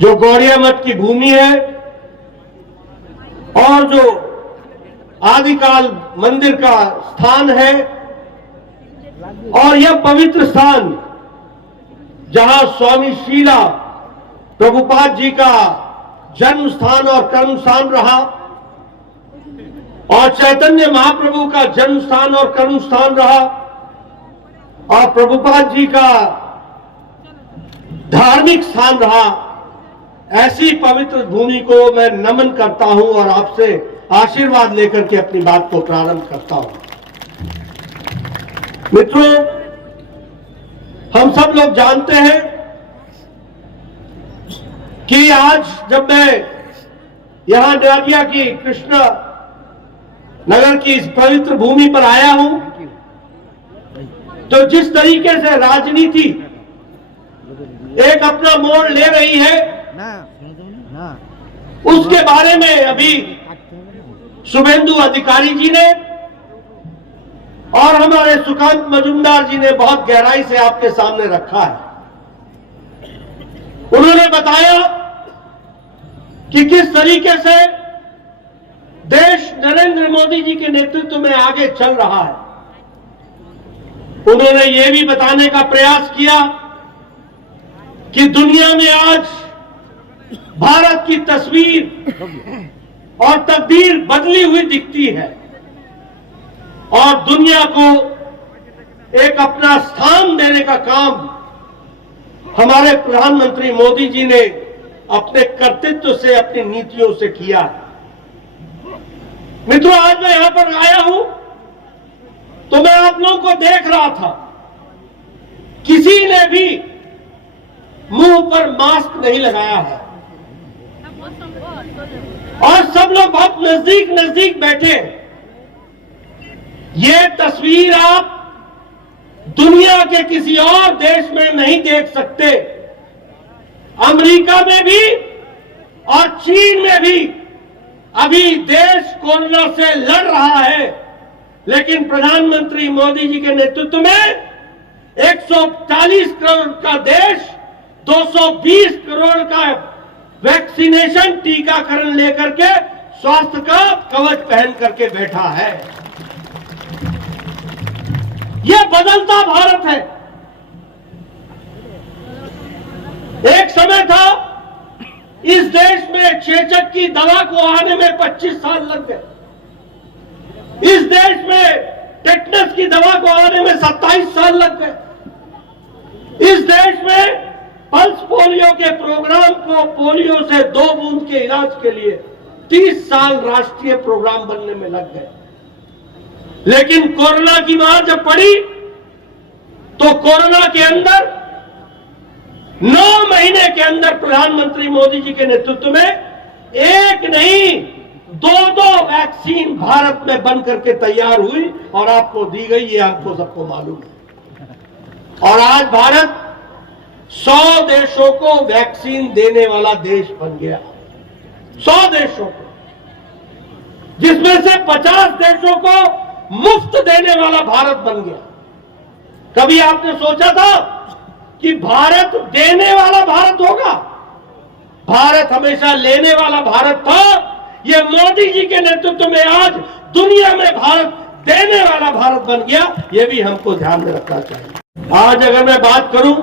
जो गौड़िया मठ की भूमि है और जो आदिकाल मंदिर का स्थान है, और यह पवित्र स्थान जहां स्वामी शीला प्रभुपाद जी का जन्म स्थान और कर्म स्थान रहा, और चैतन्य महाप्रभु का जन्म स्थान और कर्म स्थान रहा, और प्रभुपाद जी का धार्मिक स्थान रहा, ऐसी पवित्र भूमि को मैं नमन करता हूं और आपसे आशीर्वाद लेकर के अपनी बात को प्रारंभ करता हूं। मित्रों, हम सब लोग जानते हैं कि आज जब मैं यहां नदिया की कृष्ण नगर की इस पवित्र भूमि पर आया हूं, तो जिस तरीके से राजनीति एक अपना मोड़ ले रही है, उसके बारे में अभी शुभेंदु अधिकारी जी ने और हमारे सुकांत मजुमदार जी ने बहुत गहराई से आपके सामने रखा है। उन्होंने बताया कि किस तरीके से देश नरेंद्र मोदी जी के नेतृत्व में आगे चल रहा है। उन्होंने यह भी बताने का प्रयास किया कि दुनिया में आज भारत की तस्वीर और तकदीर बदली हुई दिखती है, और दुनिया को एक अपना स्थान देने का काम हमारे प्रधानमंत्री मोदी जी ने अपने कर्तृत्व से, अपनी नीतियों से किया है। मित्रों, आज मैं यहां पर आया हूं तो मैं आप लोगों को देख रहा था, किसी ने भी मुंह पर मास्क नहीं लगाया है और सब लोग बहुत नजदीक नजदीक बैठे। ये तस्वीर आप दुनिया के किसी और देश में नहीं देख सकते। अमेरिका में भी और चीन में भी अभी देश कोरोना से लड़ रहा है, लेकिन प्रधानमंत्री मोदी जी के नेतृत्व में 140 करोड़ का देश 220 करोड़ का वैक्सीनेशन टीकाकरण लेकर के स्वास्थ्य का कवच पहन करके बैठा है। यह बदलता भारत है। एक समय था इस देश में चेचक की दवा को आने में 25 साल लग गए। इस देश में टेटनस की दवा को आने में 27 साल लग गए। इस देश में पल्स पोलियो के प्रोग्राम को पोलियो से 2 बूंद के इलाज के लिए 30 साल राष्ट्रीय प्रोग्राम बनने में लग गए। लेकिन कोरोना की मार जब पड़ी तो कोरोना के अंदर 9 महीने के अंदर प्रधानमंत्री मोदी जी के नेतृत्व में एक नहीं 2 वैक्सीन भारत में बन करके तैयार हुई और आपको दी गई, ये आपको सबको मालूम है। और आज भारत 100 देशों को वैक्सीन देने वाला देश बन गया। 100 देशों को, जिसमें से 50 देशों को मुफ्त देने वाला भारत बन गया। कभी आपने सोचा था कि भारत देने वाला भारत होगा? भारत हमेशा लेने वाला भारत था। यह मोदी जी के नेतृत्व में आज दुनिया में भारत देने वाला भारत बन गया। यह भी हमको ध्यान में रखना चाहिए। आज अगर मैं बात करूं,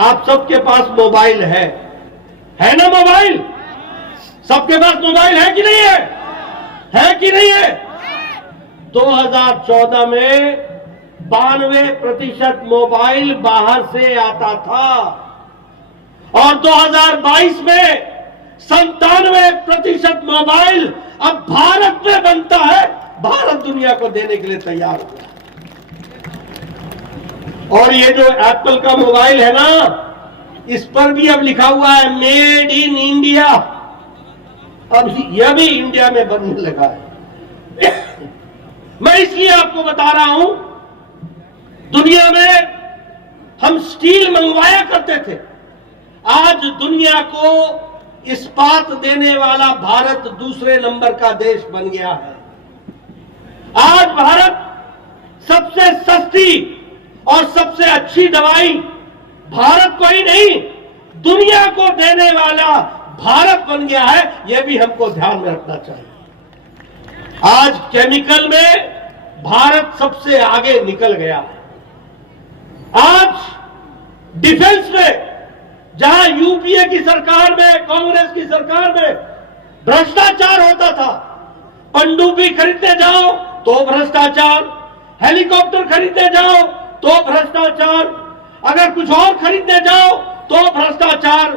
आप सबके पास मोबाइल है ना? मोबाइल सबके पास मोबाइल है कि नहीं है? है कि नहीं है? 2014 में 92% मोबाइल बाहर से आता था और 2022 में 97% मोबाइल अब भारत में बनता है। भारत दुनिया को देने के लिए तैयार हो गया। और ये जो एप्पल का मोबाइल है ना, इस पर भी अब लिखा हुआ है मेड इन इंडिया। अब यह भी इंडिया में बनने लगा है। मैं इसलिए आपको बता रहा हूं, दुनिया में हम स्टील मंगवाया करते थे, आज दुनिया को इस्पात देने वाला भारत दूसरे नंबर का देश बन गया है। आज भारत सबसे सस्ती और सबसे अच्छी दवाई भारत को ही नहीं दुनिया को देने वाला भारत बन गया है, यह भी हमको ध्यान में रखना चाहिए। आज केमिकल में भारत सबसे आगे निकल गया है। आज डिफेंस में जहां यूपीए की सरकार में, कांग्रेस की सरकार में भ्रष्टाचार होता था, पनडुब्बी खरीदने जाओ तो भ्रष्टाचार, हेलीकॉप्टर खरीदने जाओ तो भ्रष्टाचार, अगर कुछ और खरीदने जाओ तो भ्रष्टाचार।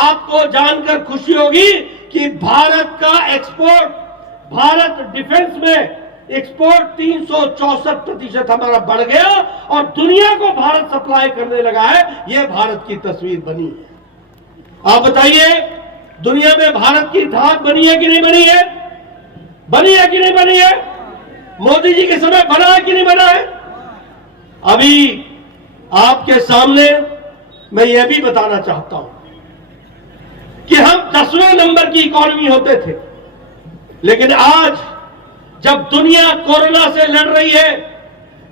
आपको जानकर खुशी होगी कि भारत का एक्सपोर्ट, भारत डिफेंस में एक्सपोर्ट 364% हमारा बढ़ गया और दुनिया को भारत सप्लाई करने लगा है। यह भारत की तस्वीर बनी है। आप बताइए, दुनिया में भारत की धाक बनी है कि नहीं बनी है? बनी है कि नहीं बनी है? मोदी जी के समय बना है कि नहीं बना है? अभी आपके सामने मैं यह भी बताना चाहता हूं कि हम 10वें नंबर की इकोनॉमी होते थे, लेकिन आज जब दुनिया कोरोना से लड़ रही है,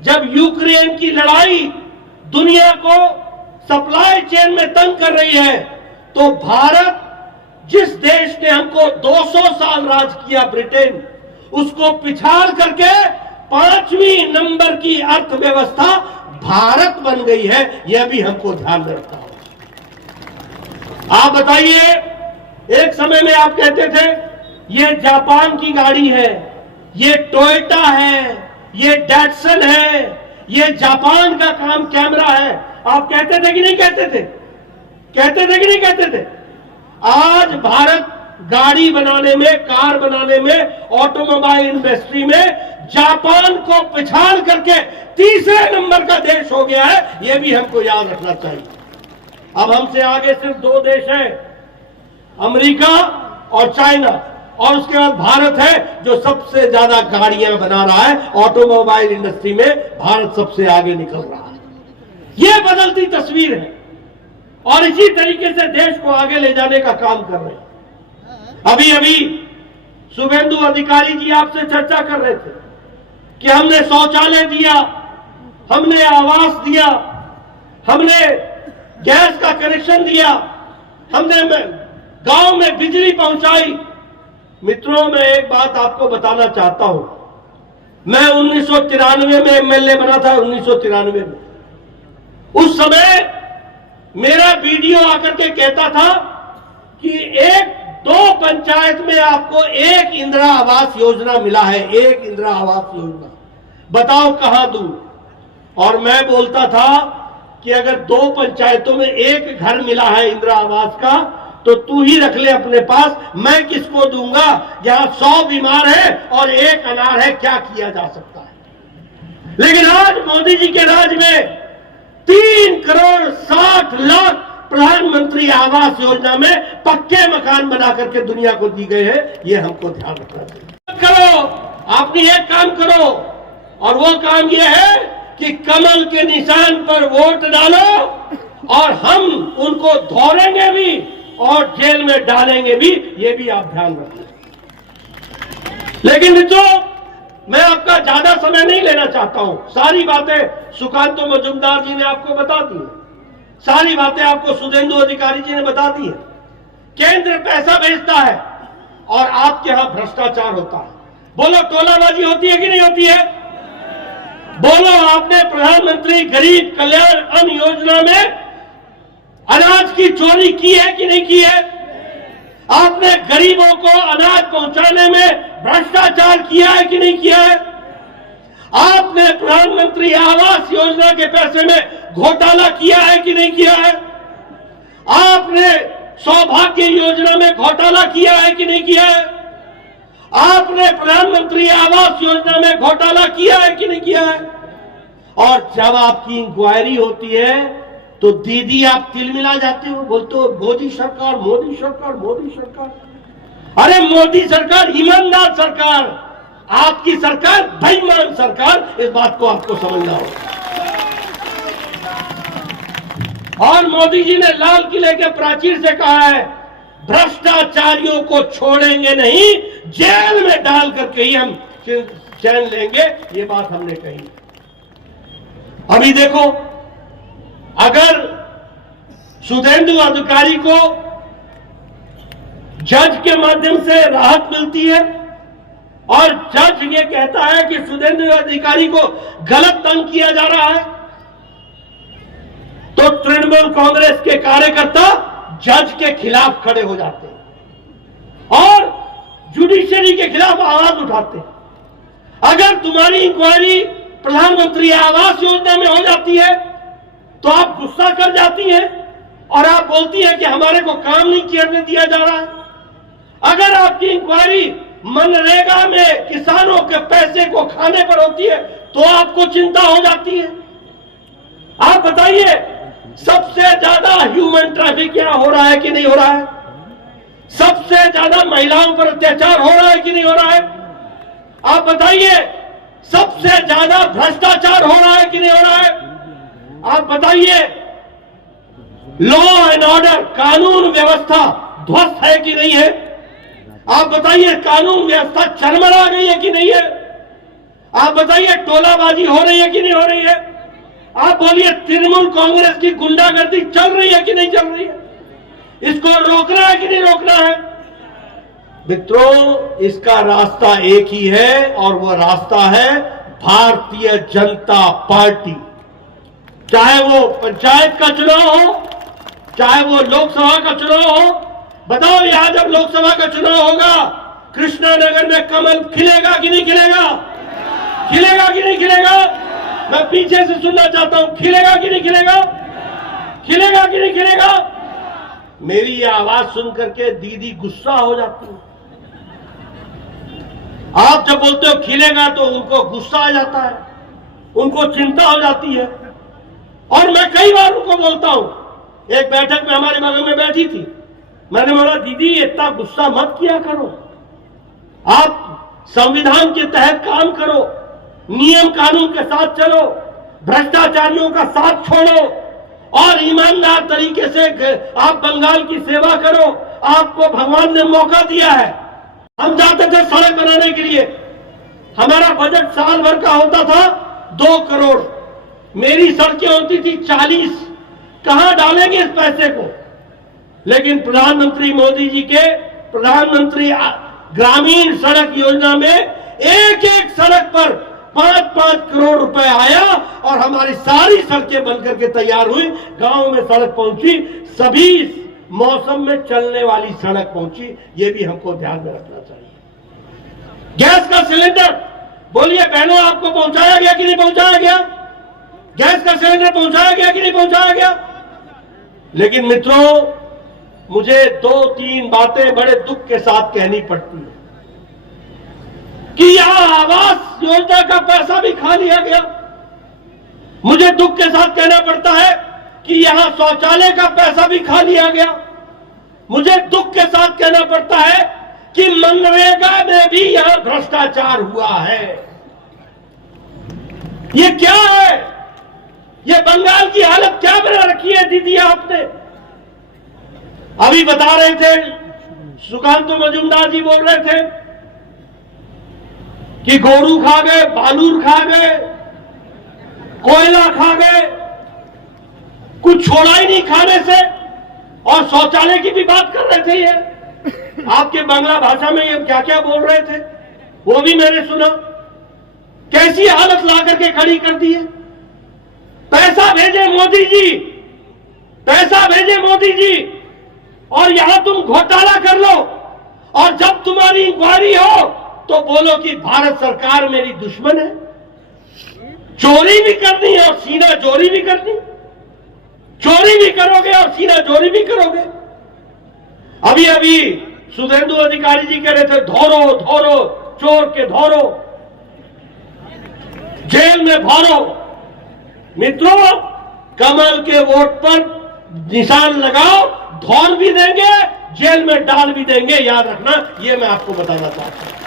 जब यूक्रेन की लड़ाई दुनिया को सप्लाई चेन में तंग कर रही है, तो भारत, जिस देश ने हमको 200 साल राज किया, ब्रिटेन, उसको पिछाड़ करके 5वीं नंबर की अर्थव्यवस्था भारत बन गई है। यह भी हमको ध्यान में रखना होगा। आप बताइए, एक समय में आप कहते थे ये जापान की गाड़ी है, ये टोयोटा है, ये डैटसन है, ये जापान का काम कैमरा है। आप कहते थे कि नहीं कहते थे? कहते थे कि नहीं कहते थे? आज भारत गाड़ी बनाने में, कार बनाने में, ऑटोमोबाइल इंडस्ट्री में जापान को पिछाड़ करके तीसरे नंबर का देश हो गया है। यह भी हमको याद रखना चाहिए। अब हमसे आगे सिर्फ 2 देश हैं, अमेरिका और चाइना, और उसके बाद भारत है जो सबसे ज्यादा गाड़ियां बना रहा है। ऑटोमोबाइल इंडस्ट्री में भारत सबसे आगे निकल रहा है। यह बदलती तस्वीर है और इसी तरीके से देश को आगे ले जाने का काम कर रहे हैं। अभी अभी शुभेंदु अधिकारी जी आपसे चर्चा कर रहे थे कि हमने शौचालय दिया, हमने आवास दिया, हमने गैस का कनेक्शन दिया, हमने गांव में बिजली पहुंचाई। मित्रों, मैं एक बात आपको बताना चाहता हूं। मैं 1993 में एमएलए बना था। 1993 में उस समय मेरा बीडीओ आकर के कहता था कि 1-2 पंचायत में आपको एक इंदिरा आवास योजना मिला है, एक इंदिरा आवास योजना, बताओ कहां दूं? और मैं बोलता था कि अगर 2 पंचायतों में एक घर मिला है इंदिरा आवास का, तो तू ही रख ले अपने पास, मैं किसको दूंगा? यहां 100 बीमार है और 1 अनार है, क्या किया जा सकता है? लेकिन आज मोदी जी के राज में 3 करोड़ 60 लाख प्रधानमंत्री आवास योजना में पक्के मकान बना करके दुनिया को दी गए हैं। यह हमको ध्यान रखना चाहिए। करो, आपने एक काम करो, और वो काम यह है कि कमल के निशान पर वोट डालो और हम उनको धोरेंगे भी और जेल में डालेंगे भी। ये भी आप ध्यान रखना। लेकिन मित्रों, मैं आपका ज्यादा समय नहीं लेना चाहता हूं। सारी बातें सुकांतो मजूमदार जी ने आपको बता दी है, सारी बातें आपको शुभेंदु अधिकारी जी ने बता दी है। केंद्र पैसा भेजता है और आपके यहां भ्रष्टाचार होता है। बोलो, टोलाबाजी होती है कि नहीं होती है? बोलो, आपने प्रधानमंत्री गरीब कल्याण अन्न योजना में अनाज की चोरी की है कि नहीं की है? आपने गरीबों को अनाज पहुंचाने में भ्रष्टाचार किया है कि नहीं किया है? आपने प्रधानमंत्री आवास योजना के पैसे में घोटाला किया है कि नहीं किया है? आपने सौभाग्य योजना में घोटाला किया है कि नहीं किया है? आपने प्रधानमंत्री आवास योजना में घोटाला किया है कि नहीं किया है? और जब आपकी इंक्वायरी होती है तो दीदी आप तिलमिला जाते हो, बोलते हो मोदी सरकार, मोदी सरकार, मोदी सरकार। अरे मोदी सरकार ईमानदार सरकार, आपकी सरकार बेईमान सरकार। इस बात को आपको समझना होगा। और मोदी जी ने लाल किले के प्राचीर से कहा है, भ्रष्टाचारियों को छोड़ेंगे नहीं, जेल में डाल करके ही हम चैन लेंगे। ये बात हमने कही। अभी देखो, अगर सुधेंदु अधिकारी को जज के माध्यम से राहत मिलती है और जज ये कहता है कि सुधेंदु अधिकारी को गलत तंग किया जा रहा है, तो तृणमूल कांग्रेस के कार्यकर्ता जज के खिलाफ खड़े हो जाते हैं और जुडिशरी के खिलाफ आवाज उठाते हैं। अगर तुम्हारी इंक्वायरी प्रधानमंत्री आवास योजना में हो जाती है तो आप गुस्सा कर जाती हैं और आप बोलती हैं कि हमारे को काम नहीं करने दिया जा रहा है। अगर आपकी इंक्वायरी मनरेगा में किसानों के पैसे को खाने पर होती है तो आपको चिंता हो जाती है। आप बताइए, सबसे ज्यादा ह्यूमन ट्रैफिक यहां हो रहा है कि नहीं हो रहा है? सबसे ज्यादा महिलाओं पर अत्याचार हो रहा है कि नहीं हो रहा है? आप बताइए, सबसे ज्यादा भ्रष्टाचार हो रहा है कि नहीं हो रहा है? आप बताइए, लॉ एंड ऑर्डर, कानून व्यवस्था ध्वस्त है कि नहीं है? आप बताइए, कानून व्यवस्था चरमरा गई है कि नहीं है? आप बताइए, टोलाबाजी हो रही है कि नहीं हो रही है? आप बोलिए, तृणमूल कांग्रेस की गुंडागर्दी चल रही है कि नहीं चल रही है? इसको रोकना है कि नहीं रोकना है? मित्रों, इसका रास्ता एक ही है और वह रास्ता है भारतीय जनता पार्टी। चाहे वो पंचायत का चुनाव हो, चाहे वो लोकसभा का चुनाव हो। बताओ, यहां जब लोकसभा का चुनाव होगा, कृष्णानगर में कमल खिलेगा कि नहीं खिलेगा? खिलेगा कि नहीं खिलेगा? मैं पीछे से सुनना चाहता हूं, खिलेगा कि नहीं खिलेगा? खिलेगा कि नहीं खिलेगा? मेरी ये आवाज सुन करके दीदी गुस्सा हो जाती है। आप जब बोलते हो खिलेगा तो उनको गुस्सा आ जाता है, उनको चिंता हो जाती है। और मैं कई बार उनको बोलता हूं, एक बैठक में हमारे बगल में बैठी थी, मैंने बोला, दीदी इतना गुस्सा मत किया करो, आप संविधान के तहत काम करो, नियम कानून के साथ चलो, भ्रष्टाचारियों का साथ छोड़ो और ईमानदार तरीके से आप बंगाल की सेवा करो। आपको भगवान ने मौका दिया है। हम जाते थे सड़क बनाने के लिए, हमारा बजट साल भर का होता था 2 करोड़, मेरी सड़कें होती थी 40। कहां डालेंगे इस पैसे को? लेकिन प्रधानमंत्री मोदी जी के प्रधानमंत्री ग्रामीण सड़क योजना में एक एक सड़क पर 5-5 करोड़ रुपए आया और हमारी सारी सड़कें बनकर के तैयार हुई। गांव में सड़क पहुंची, सभी मौसम में चलने वाली सड़क पहुंची। ये भी हमको ध्यान में रखना चाहिए। गैस का सिलेंडर, बोलिए बहनों, आपको पहुंचाया गया कि नहीं पहुंचाया गया? गैस का सिलेंडर पहुंचाया गया कि नहीं पहुंचाया गया? लेकिन मित्रों, मुझे 2-3 बातें बड़े दुख के साथ कहनी पड़ती है कि यहां आवास योजना का पैसा भी खा लिया गया। मुझे दुख के साथ कहना पड़ता है कि यहां शौचालय का पैसा भी खा लिया गया। मुझे दुख के साथ कहना पड़ता है कि मनरेगा में भी यहां भ्रष्टाचार हुआ है। ये क्या है? ये बंगाल की हालत क्या बना रखी है दीदी आपने? अभी बता रहे थे, सुकांत मजूमदार जी बोल रहे थे कि गोरू खा गए, बालूर खा गए, कोयला खा गए, कुछ छोड़ा ही नहीं खाने से। और शौचालय की भी बात कर रहे थे। ये आपके बांग्ला भाषा में ये क्या क्या बोल रहे थे, वो भी मैंने सुना। कैसी हालत ला करके खड़ी कर दी है। पैसा भेजे मोदी जी, पैसा भेजे मोदी जी, और यहां तुम घोटाला कर लो, और जब तुम्हारी इंक्वायरी हो तो बोलो कि भारत सरकार मेरी दुश्मन है। चोरी भी करनी है और सीना चोरी भी करनी, चोरी भी करोगे और सीना चोरी भी करोगे। अभी अभी सुधेंदु अधिकारी जी कह रहे थे, धोरो धोरो, चोर के धोरो, जेल में भरो। मित्रों, कमल के वोट पर निशान लगाओ, धौर भी देंगे, जेल में डाल भी देंगे। याद रखना, ये मैं आपको बताना चाहता हूं।